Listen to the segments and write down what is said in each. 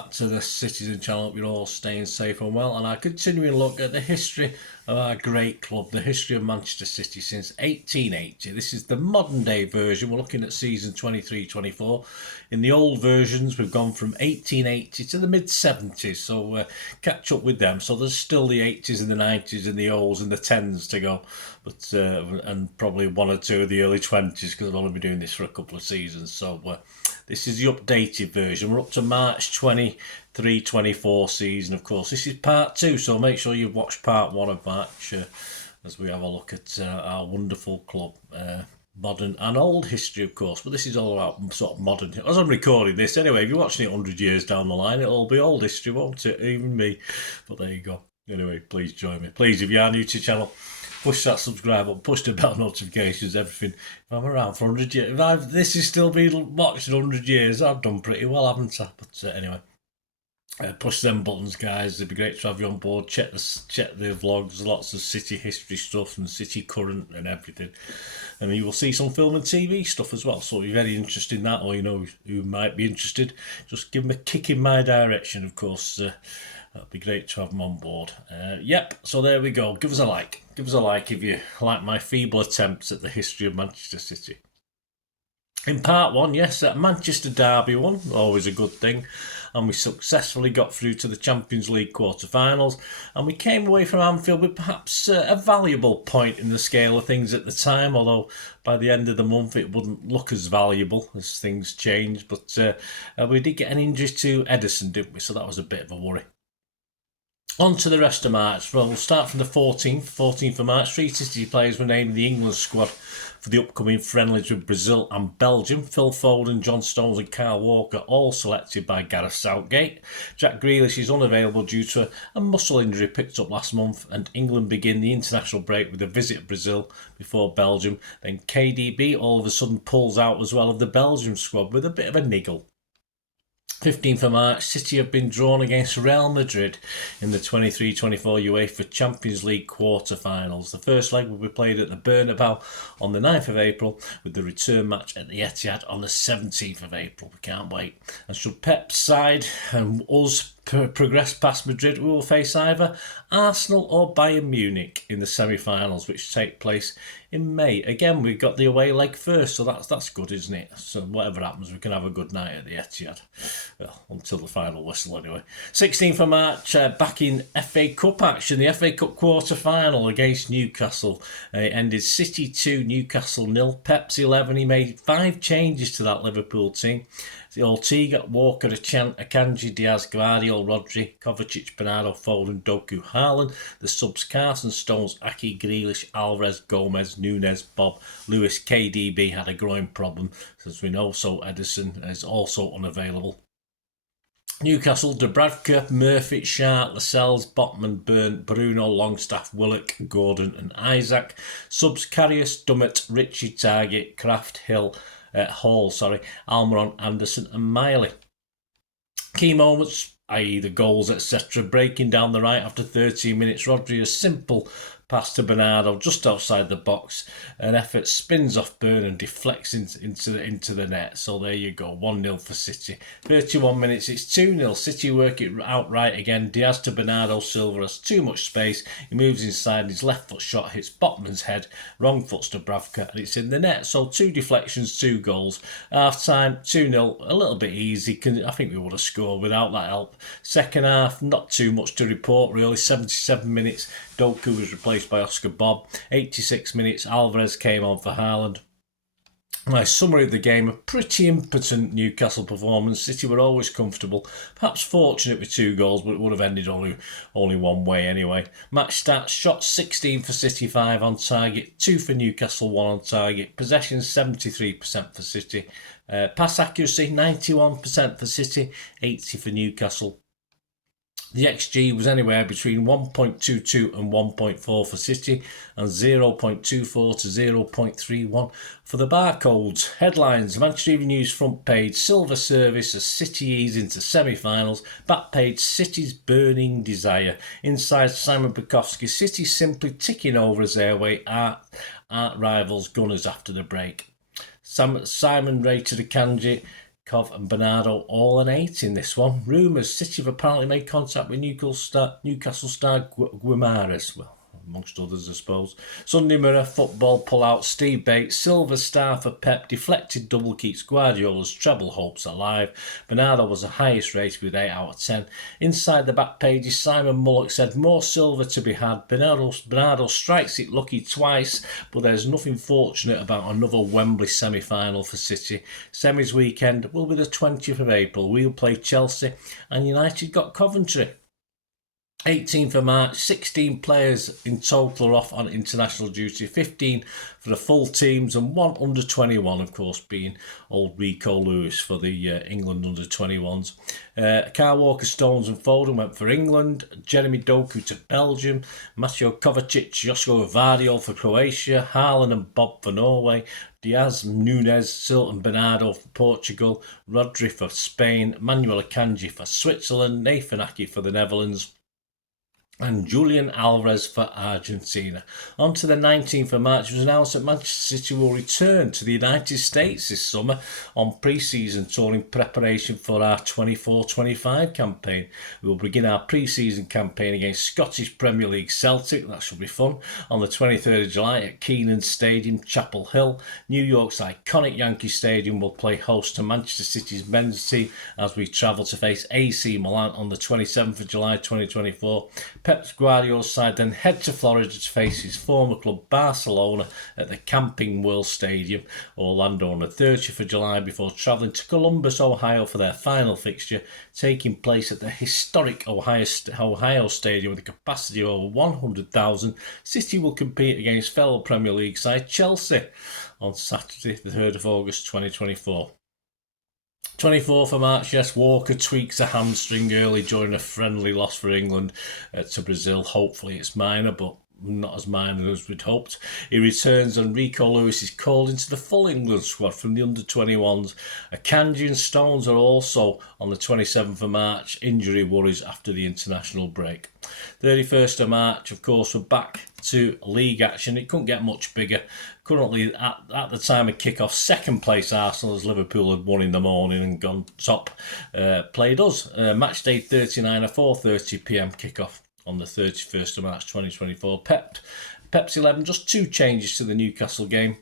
back to the Citizen channel. Hope you're all staying safe and well, and I continuing look at the history of our great club, the history of Manchester City since 1880. This is the modern day version. We're looking at season 23-24. In the old versions, we've gone from 1880 to the mid-70s, so catch up with them. So there's still the 80s and the 90s and the O's and the 10s to go, but and probably one or two of the early 20s, because I've only been doing this for a couple of seasons. So this is the updated version. We're up to March 23-24 season, of course. This is part 2, so make sure you've watched part 1 of March as we have a look at our wonderful club. Modern and old history, of course, but this is all about sort of modern. As I'm recording this, anyway, if you're watching it 100 years down the line, it'll be old history, won't it? Even me. But there you go. Anyway, please join me. Please, if you are new to the channel, push that subscribe button, push the bell notifications, everything. If I'm around for 100 years, if this is still being watched in 100 years, I've done pretty well, haven't I? But anyway, push them buttons, guys. It'd be great to have you on board. Check the vlogs, lots of City history stuff and City current and everything. And you will see some film and TV stuff as well. So if you're very interested in that, or you know who might be interested, just give them a kick in my direction, of course. That'd be great to have them on board. Yep, so there we go. Give us a like. Give us a like if you like my feeble attempts at the history of Manchester City. In part 1, yes, that Manchester derby one, always a good thing. And we successfully got through to the Champions League quarter-finals. And we came away from Anfield with perhaps a valuable point in the scale of things at the time, although by the end of the month it wouldn't look as valuable as things changed. But we did get an injury to Ederson, didn't we? So that was a bit of a worry. On to the rest of March. Well, we'll start from the 14th of March. 3 City players were named in the England squad for the upcoming friendlies with Brazil and Belgium. Phil Foden, John Stones and Kyle Walker all selected by Gareth Southgate. Jack Grealish is unavailable due to a muscle injury picked up last month, and England begin the international break with a visit to Brazil before Belgium. Then KDB all of a sudden pulls out as well of the Belgium squad with a bit of a niggle. 15th of March, City have been drawn against Real Madrid in the 23-24 UEFA Champions League quarter-finals. The first leg will be played at the Bernabeu on the 9th of April, with the return match at the Etihad on the 17th of April. We can't wait. And should Pep's side and us progress past Madrid, we will face either Arsenal or Bayern Munich in the semi-finals, which take place in May. Again, we've got the away leg first, so that's good, isn't it? So whatever happens, we can have a good night at the Etihad. Well, until the final whistle anyway. 16th of March, back in FA Cup action. The FA Cup quarter-final against Newcastle. It ended City 2, Newcastle 0. Pep's 11, he made 5 changes to that Liverpool team. Ortega, Walker, Akanji, Diaz, Guardiola, Rodri, Kovacic, Bernardo, Foden, Doku, Haaland. The subs: Carson, Stones, Aki, Grealish, Alvarez, Gomez, Nunes, Bob, Lewis. KDB had a groin problem, as we know, so Ederson is also unavailable. Newcastle: Dubravka, Murphy, Sharp, Lascelles, Botman, Burn, Bruno, Longstaff, Willock, Gordon and Isaac. Subs: Karius, Dummett, Richie, Target, Kraft, Hall, Almiron, Anderson and Miley. Key moments, i.e. the goals, etc. Breaking down the right after 13 minutes, Rodri, a simple pass to Bernardo just outside the box. An effort spins off Burn and deflects into the net. So there you go, 1-0 for City. 31 minutes, it's 2-0. City work it out right again. Diaz to Bernardo Silva has too much space. He moves inside, his left foot shot hits Botman's head. Wrong foot's to Dubravka and it's in the net. So 2 deflections, 2 goals. Half time, 2-0, a little bit easy. I think we would have scored without that help. Second half, not too much to report really. 77 minutes, Doku was replaced by Oscar Bob. 86 minutes, Alvarez came on for Haaland. My summary of the game: a pretty impotent Newcastle performance. City were always comfortable, perhaps fortunate with 2 goals, but it would have ended only one way anyway. Match stats: shots 16 for City, 5 on target, 2 for Newcastle, 1 on target. Possession 73% for City. Pass accuracy 91% for City, 80 for Newcastle. The XG was anywhere between 1.22 and 1.4 for City and 0.24 to 0.31 for the barcodes. Headlines: Manchester Evening News front page, silver service as City ease into semi-finals. Back page, City's burning desire. Inside, Simon Bukowski, City simply ticking over as airway art rivals Gunners after the break. Simon rated Akanji, Kov and Bernardo all an 8 in this one. Rumours, City have apparently made contact with Newcastle star Guimarães, well, amongst others, I suppose. Sunday Mirror, football pull-out, Steve Bates, silver star for Pep, deflected double keeps Guardiola's treble hopes alive. Bernardo was the highest rated with 8 out of 10. Inside the back pages, Simon Mullock said more silver to be had. Bernardo strikes it lucky twice, but there's nothing fortunate about another Wembley semi-final for City. Semis weekend will be the 20th of April. We'll play Chelsea and United got Coventry. 18th of March, 16 players in total are off on international duty, 15 for the full teams and 1 under 21, of course, being old Rico Lewis for the England under 21s. Kyle Walker-Stones and Foden went for England, Jeremy Doku to Belgium, Mateo Kovacic, Josko Vardio for Croatia, Haaland and Bob for Norway, Diaz, Nunes, Silton, Bernardo for Portugal, Rodri for Spain, Manuel Akanji for Switzerland, Nathan Ake for the Netherlands, and Julian Alvarez for Argentina. On to the 19th of March, it was announced that Manchester City will return to the United States this summer on pre-season tour in preparation for our 24-25 campaign. We will begin our pre-season campaign against Scottish Premier League Celtic, that should be fun, on the 23rd of July at Keenan Stadium, Chapel Hill. New York's iconic Yankee Stadium will play host to Manchester City's men's team as we travel to face AC Milan on the 27th of July 2024. Pep Guardiola's side then head to Florida to face his former club Barcelona at the Camping World Stadium, Orlando, on the 30th of July before travelling to Columbus, Ohio for their final fixture, taking place at the historic Ohio Stadium with a capacity of over 100,000. City will compete against fellow Premier League side Chelsea on Saturday the 3rd of August 2024. 24th of March, yes, Walker tweaks a hamstring early during a friendly loss for England to Brazil. Hopefully it's minor, but not as minor as we'd hoped. He returns and Rico Lewis is called into the full England squad from the under-21s. Akanji and Stones are also on the 27th of March, injury worries after the international break. 31st of March, of course, we're back to league action. It couldn't get much bigger. Currently, at the time of kick-off, second place Arsenal, as Liverpool had won in the morning and gone top, played us. Match day 39, a 4:30pm kick-off on the 31st of March 2024. Pep's 11, just 2 changes to the Newcastle game.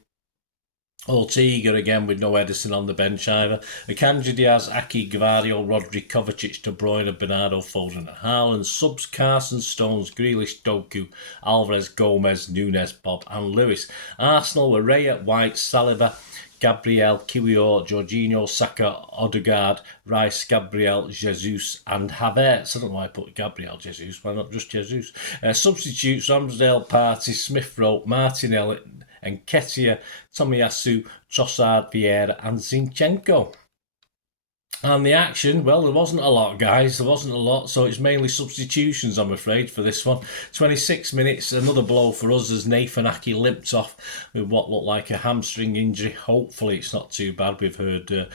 Ortega again with no Edison on the bench either. Akanji, Diaz, Ake, Gvardio, Rodri, Kovacic, De Bruyne, Bernardo, Foden and Haaland. Subs, Carson, Stones, Grealish, Doku, Alvarez, Gomez, Nunes, Bob and Lewis. Arsenal were Raya, White, Saliba, Gabriel, Kiwior, Jorginho, Saka, Odegaard, Rice, Gabriel, Jesus and Havertz. I don't know why I put Gabriel Jesus, why not just Jesus? Substitutes, Ramsdale, Partey, Smith-Rowe, Martinelli, Nketiah, Tomiyasu, Trossard, Vieira and Zinchenko. And the action, well, there wasn't a lot, guys. There wasn't a lot, so it's mainly substitutions, I'm afraid, for this one. 26 minutes, another blow for us as Nathan Ake limped off with what looked like a hamstring injury. Hopefully it's not too bad. We've heard,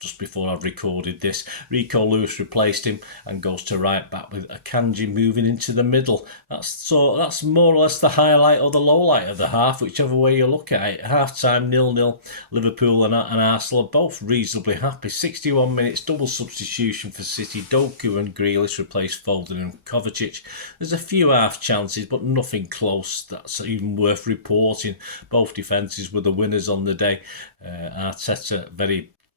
just before I've recorded this, Rico Lewis replaced him and goes to right back with Akanji moving into the middle. That's more or less the highlight or the low light of the half, whichever way you look at it. Half-time 0-0. Liverpool and Arsenal are both reasonably happy. 61 minutes, double substitution for City. Doku and Grealish replaced Foden and Kovacic. There's a few half chances, but nothing close that's even worth reporting. Both defences were the winners on the day. Arteta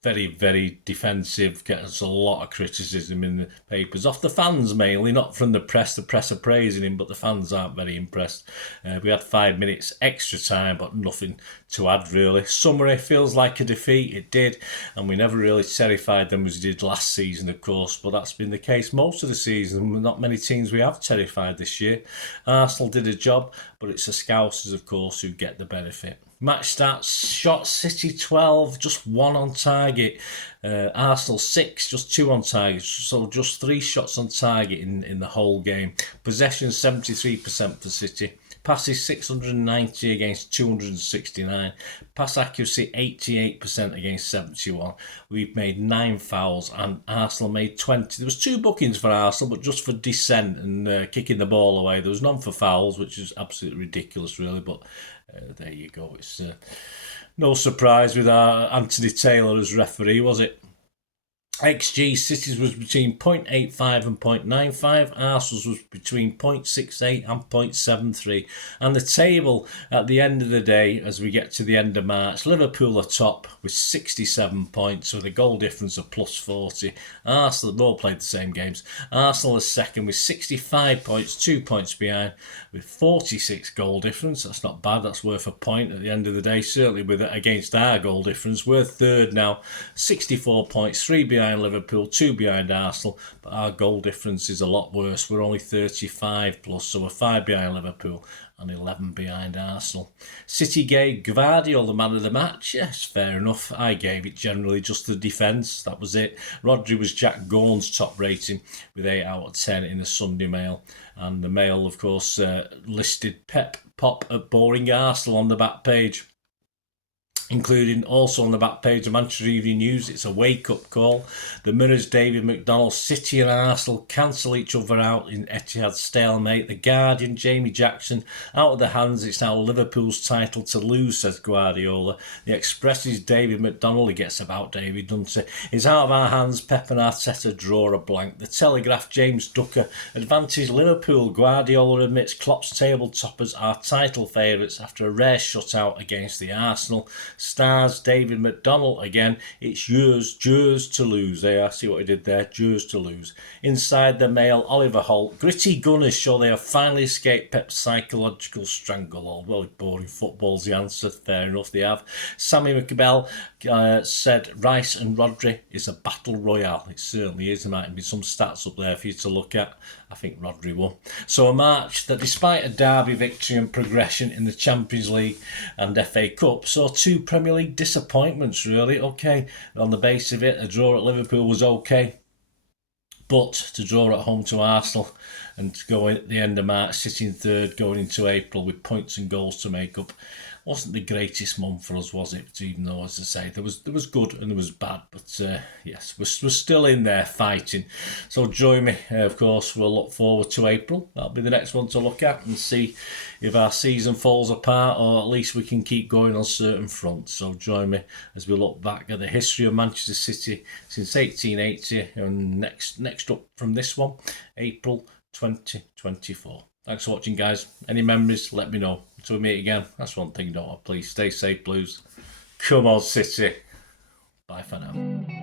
very defensive, gets a lot of criticism in the papers, off the fans mainly, not from the press. The press are praising him, but the fans aren't very impressed. We had 5 minutes extra time, but nothing to add really. Summary, feels like a defeat, it did, and we never really terrified them as we did last season, of course, but that's been the case most of the season. Not many teams we have terrified this year. Arsenal did a job, but it's the Scousers, of course, who get the benefit. Match stats, shots, City 12, just 1 on target. Arsenal 6, just 2 on target. So just 3 shots on target in the whole game. Possession 73% for City. Passes 690 against 269. Pass accuracy 88% against 71. We've made 9 fouls and Arsenal made 20. There was 2 bookings for Arsenal, but just for dissent and kicking the ball away. There was none for fouls, which is absolutely ridiculous, really. But there you go. It's no surprise with our Anthony Taylor as referee, was it? XG, City's was between 0.85 and 0.95. Arsenal's was between 0.68 and 0.73. And the table at the end of the day, as we get to the end of March, Liverpool are top with 67 points with a goal difference of plus 40. Arsenal, they've all played the same games. Arsenal is second with 65 points, 2 points behind with 46 goal difference. That's not bad. That's worth a point at the end of the day, certainly with it against our goal difference. We're third now, 64 points, 3 behind Liverpool, 2 behind Arsenal, but our goal difference is a lot worse. We're only 35 plus, so we're 5 behind Liverpool and 11 behind Arsenal. City gave Gvardiol the man of the match. Yes, fair enough. I gave it generally just the defence. That was it. Rodri was Jack Gorn's top rating with 8 out of 10 in the Sunday Mail. And the Mail, of course, listed Pep Pop at Boring Arsenal on the back page, including also on the back page of Manchester Evening News. It's a wake-up call. The Mirror's David McDonnell, City and Arsenal cancel each other out in Etihad stalemate. The Guardian, Jamie Jackson, out of the hands. It's now Liverpool's title to lose, says Guardiola. The Express's David McDonnell, he gets about David, doesn't he? It's out of our hands. Pep and Arteta draw a blank. The Telegraph, James Ducker, advantage Liverpool. Guardiola admits Klopp's table toppers are title favourites after a rare shutout against the Arsenal. Stars, David McDonnell again. It's yours to lose. There, I see what he did there. Yours to lose. Inside the Mail, Oliver Holt. Gritty Gunners show they have finally escaped Pep's psychological stranglehold. Well, boring football's the answer. Fair enough, they have. Sammy McBell said Rice and Rodri is a battle royale. It certainly is. There might be some stats up there for you to look at. I think Rodri won. So a March that, despite a derby victory and progression in the Champions League and FA Cup, saw 2 Premier League disappointments, really. Okay, on the base of it, a draw at Liverpool was okay, but to draw at home to Arsenal and to go in at the end of March, sitting third, going into April with points and goals to make up, wasn't the greatest month for us, was it? Even though, as I say, there was good and there was bad, but yes, we're still in there fighting. So join me, of course. We'll look forward to April. That'll be the next one to look at and see if our season falls apart, or at least we can keep going on certain fronts. So join me as we look back at the history of Manchester City since 1880, and next up from this one, April 2024. Thanks for watching, guys. Any memories, let me know. Until we meet again, that's one thing, don't I? Please stay safe, Blues. Come on, City. Bye for now.